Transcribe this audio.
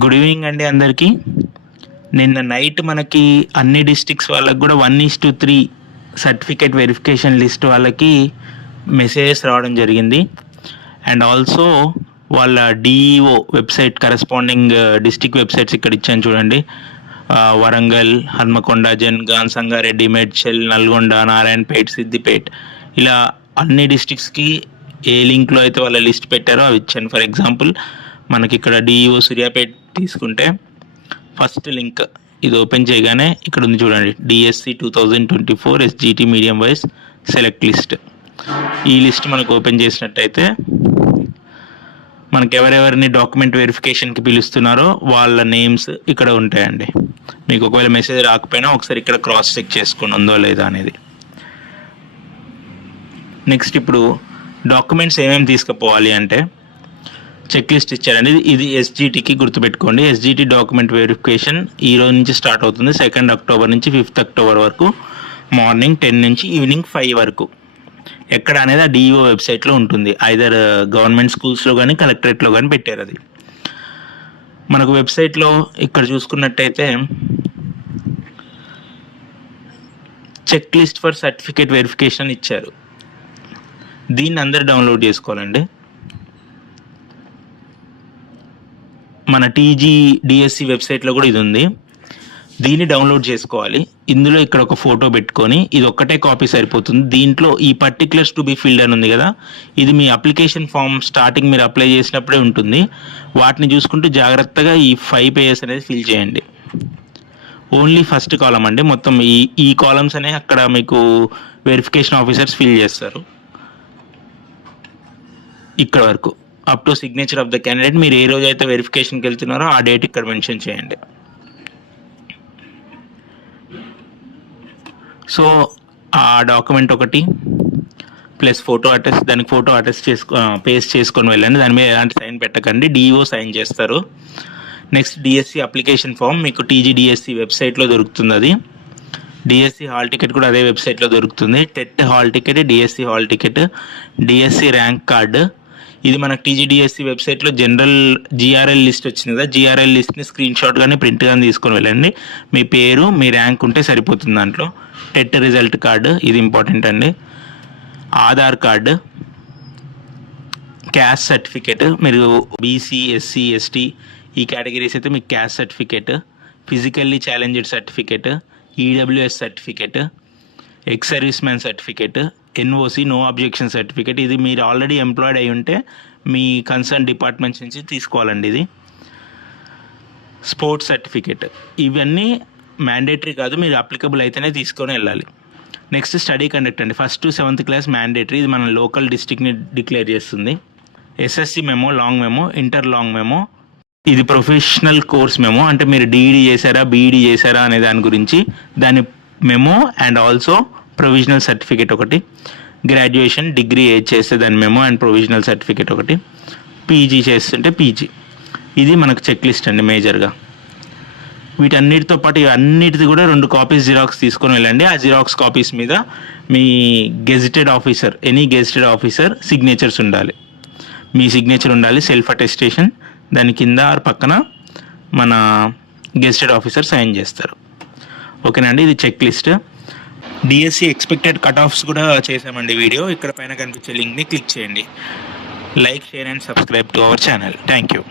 Good evening అండి అందరికీ. నిన్న నైట్ మనకి అన్ని డిస్ట్రిక్ట్స్ వాళ్ళకి కూడా 1:3 సర్టిఫికేట్ వెరిఫికేషన్ లిస్ట్ వాళ్ళకి మెసేజెస్ రావడం జరిగింది. అండ్ ఆల్సో వాళ్ళ DEO website corresponding district websites ఇక్కడ ఇచ్చాను చూడండి. వరంగల్, హన్మకొండ, జన్గాన్, సంగారెడ్డి, మేడ్చల్, నల్గొండ, నారాయణపేట్, సిద్దిపేట్, ఇలా అన్ని డిస్ట్రిక్ట్స్కి ఏ లింక్లో అయితే వాళ్ళ లిస్ట్ పెట్టారో అవి ఇచ్చాను. ఫర్ ఎగ్జాంపుల్ మనకి ఇక్కడ డిఈఓ సూర్యాపేట్ తీసుకుంటే ఫస్ట్ లింక్ ఇది ఓపెన్ చేయగానే ఇక్కడ ఉంది చూడండి, DSC 2024 SGT medium wise select list. ఈ లిస్ట్ మనకు ఓపెన్ చేసినట్టయితే మనకి ఎవరెవరిని డాక్యుమెంట్ వెరిఫికేషన్కి పిలుస్తున్నారో వాళ్ళ నేమ్స్ ఇక్కడ ఉంటాయండి. మీకు ఒకవేళ మెసేజ్ రాకపోయినా ఒకసారి ఇక్కడ క్రాస్ చెక్ చేసుకోండి ఉందో లేదా అనేది. నెక్స్ట్ ఇప్పుడు డాక్యుమెంట్స్ ఏమేమి తీసుకుపోవాలి అంటే చెక్ లిస్ట్ ఇచ్చారండి. ఇది ఎస్జిటికి గుర్తుపెట్టుకోండి. ఎస్జిటి డాక్యుమెంట్ వెరిఫికేషన్ ఈ రోజు నుంచి స్టార్ట్ అవుతుంది. 2 అక్టోబర్ నుంచి 5 అక్టోబర్ వరకు మార్నింగ్ 10 నుంచి ఈవినింగ్ 5 వరకు. ఎక్కడ అనేది ఆ డిఈఓ వెబ్సైట్లో ఉంటుంది. ఐదర్ గవర్నమెంట్ స్కూల్స్లో కానీ కలెక్టరేట్లో కానీ పెట్టారు. అది మనకు వెబ్సైట్లో ఇక్కడ చూసుకున్నట్టయితే check list for certificate verification ఇచ్చారు. దీన్ని అందరు డౌన్లోడ్ చేసుకోవాలండి. మన టీజీడిఎస్సి వెబ్సైట్లో కూడా ఇది ఉంది. దీన్ని డౌన్లోడ్ చేసుకోవాలి. ఇందులో ఇక్కడ ఒక ఫోటో పెట్టుకొని ఇది ఒక్కటే కాపీ సరిపోతుంది. దీంట్లో ఈ పర్టిక్యులర్స్ టు బి ఫిల్డ్ అని ఉంది కదా, ఇది మీ అప్లికేషన్ ఫామ్ స్టార్టింగ్ మీరు అప్లై చేసినప్పుడే ఉంటుంది. వాటిని చూసుకుంటూ జాగ్రత్తగా ఈ 5 పేజెస్ అనేది ఫిల్ చేయండి. ఓన్లీ ఫస్ట్ కాలం అండి. మొత్తం ఈ కాలమ్స్ అనేవి అక్కడ మీకు వెరిఫికేషన్ ఆఫీసర్స్ ఫిల్ చేస్తారు. ఇక్కడ వరకు up to signature of the candidate. మీరు ఏ రోజు అయితే వెరిఫికేషన్కి వెళ్తున్నారో ఆ డేట్ ఇక్కడ మెన్షన్ చేయండి. సో ఆ డాక్యుమెంట్ ఒకటి ప్లస్ ఫోటో అటెస్ట్, దానికి ఫోటో అటెస్ట్ పేస్ట్ చేసుకొని వెళ్ళండి. దాని మీద ఎలాంటి సైన్ పెట్టకండి, డిఈఓ సైన్ చేస్తారు. నెక్స్ట్ డిఎస్సి అప్లికేషన్ ఫామ్ మీకు టీజీడిఎస్సి వెబ్సైట్లో దొరుకుతుంది. అది డిఎస్సి హాల్ టికెట్ కూడా అదే వెబ్సైట్లో దొరుకుతుంది. TET hall ticket, DSC hall ticket, DSC rank card. ఇది మనకు టీజీడిఎస్సి వెబ్సైట్లో జనరల్ జిఆర్ఎల్ లిస్ట్ వచ్చింది కదా, జిఆర్ఎల్ లిస్ట్ని స్క్రీన్ షాట్ కానీ ప్రింట్ కానీ తీసుకొని వెళ్ళండి. మీ పేరు, మీ ర్యాంక్ ఉంటే సరిపోతుంది. దాంట్లో టెట్ రిజల్ట్ కార్డు, ఇది ఇంపార్టెంట్ అండి. ఆధార్ కార్డు, క్యాస్ట్ సర్టిఫికేట్, మీరు బీసీ, ఎస్సీ, ఎస్టీ ఈ కేటగిరీస్ అయితే మీకు caste certificate, physically challenged certificate, EWS certificate, ex service man certificate, NOC no objection certificate. ఇది మీరు ఆల్రెడీ ఎంప్లాయిడ్ అయి ఉంటే మీ కన్సర్న్ డిపార్ట్మెంట్స్ నుంచి తీసుకోవాలండి. ఇది స్పోర్ట్స్ సర్టిఫికేట్. ఇవన్నీ మ్యాండేటరీ కాదు, మీరు అప్లికబుల్ అయితేనే తీసుకొని వెళ్ళాలి. నెక్స్ట్ స్టడీ కండక్ట్ అండి. 1st to 7th class mandatory. ఇది మన లోకల్ డిస్ట్రిక్ట్ని డిక్లేర్ చేస్తుంది. SSC memo, long memo, inter long memo. ఇది ప్రొఫెషనల్ కోర్స్ మెమో, అంటే మీరు డిఈడి చేశారా బీఈడి చేశారా అనే దాని గురించి దాని memo. And also provisional certificate ఒకటి. గ్రాడ్యుయేషన్ డిగ్రీ ఏజ్ చేస్తే దాని మెమో అండ్ ప్రొవిజనల్ సర్టిఫికేట్ ఒకటి. పీజీ చేస్తుంటే పీజీ. ఇది మనకు చెక్ లిస్ట్ అండి మేజర్గా. వీటన్నిటితో పాటు అన్నిటిది కూడా 2 కాపీస్ జిరాక్స్ తీసుకొని వెళ్ళండి. ఆ జిరాక్స్ కాపీస్ మీద మీ gazetted officer, any gazetted officer signatures ఉండాలి. మీ సిగ్నేచర్ ఉండాలి, సెల్ఫ్ అటెస్టేషన్. దాని కింద పక్కన మన గెజిటెడ్ ఆఫీసర్ సైన్ చేస్తారు. ఓకేనండి, ఇది check list. DSC expected cut offs కూడా చేసామండి వీడియో. ఇక్కడ పైన కనిపించే లింక్ని క్లిక్ చేయండి. Like, share and subscribe to our channel. Thank you.